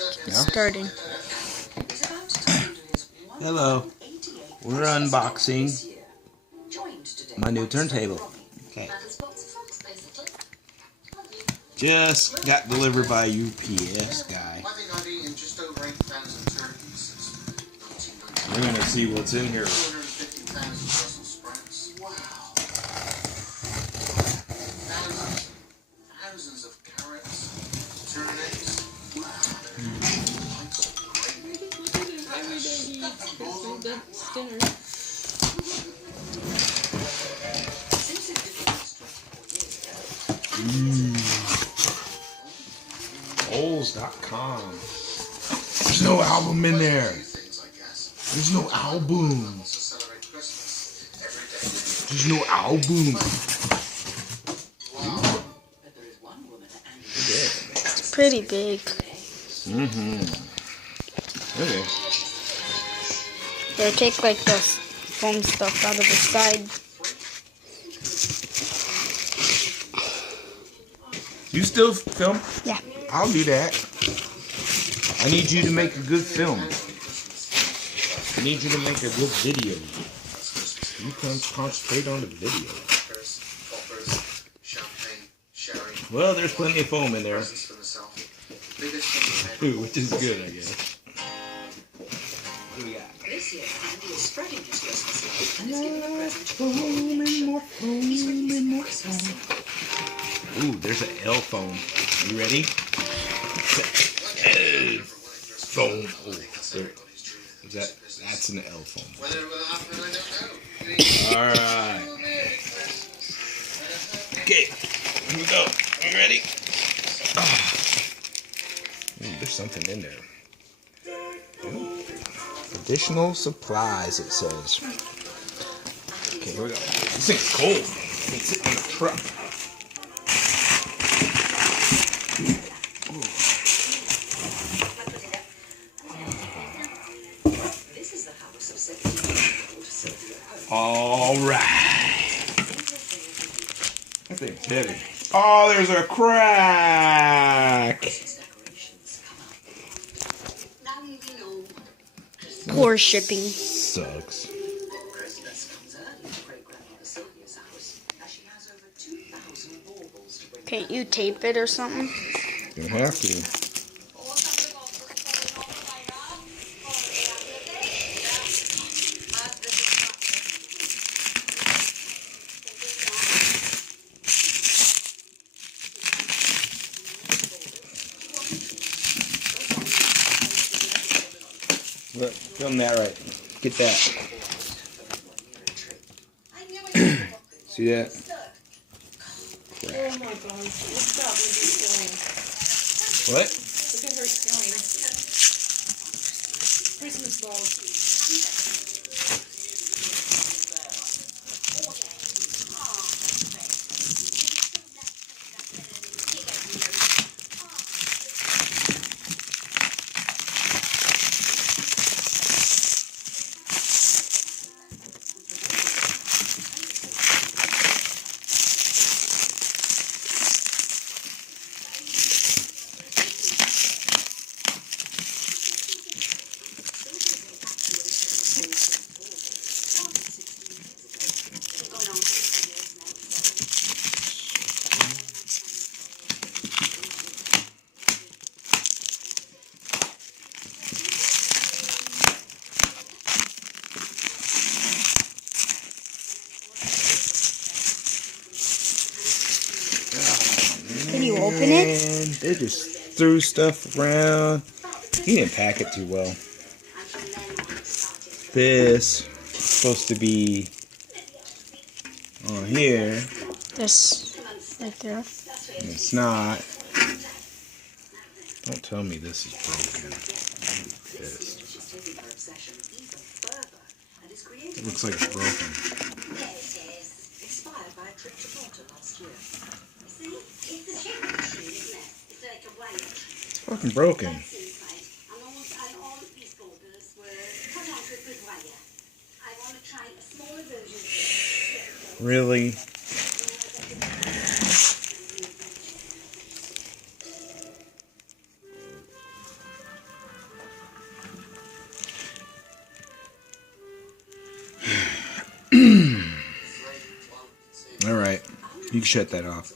Yeah. Starting. Hello. We're unboxing my new turntable. Okay. Just got delivered by a UPS guy. We're gonna see what's in here. Thousands of carrots, turnips. Bowls.com. There's no album in there. There's no album. There's no album. It's pretty big. Okay. They take like the foam stuff out of the side. You still film? Yeah. I'll do that. I need you to make a good film. I need you to make a good video. You can concentrate on the video. Well, there's plenty of foam in there. Ooh, which is good, I guess. What do we got? More foam. Ooh, there's an L foam. You ready? L foam. Oh, there. Is that's an L foam. Alright. Okay, here we go. You ready? Oh. Ooh, there's something in there. Ooh. Additional supplies, it says. Okay, here we go. This thing's cold. It's sitting in the truck. All right. That thing's heavy. Oh, there's a crack. Poor shipping. Sucks. Can't you tape it or something? You have to. Look, film that right. Get that. See that? Oh my God! What's up with you filming? What? Look at her filming. Christmas balls. Can you open it? They just threw stuff around. He didn't pack it too well. This is supposed to be on here. This right there. And it's not. Don't tell me this is broken. This. It looks like it's broken. It's fucking broken. Really? All right. You can shut that off.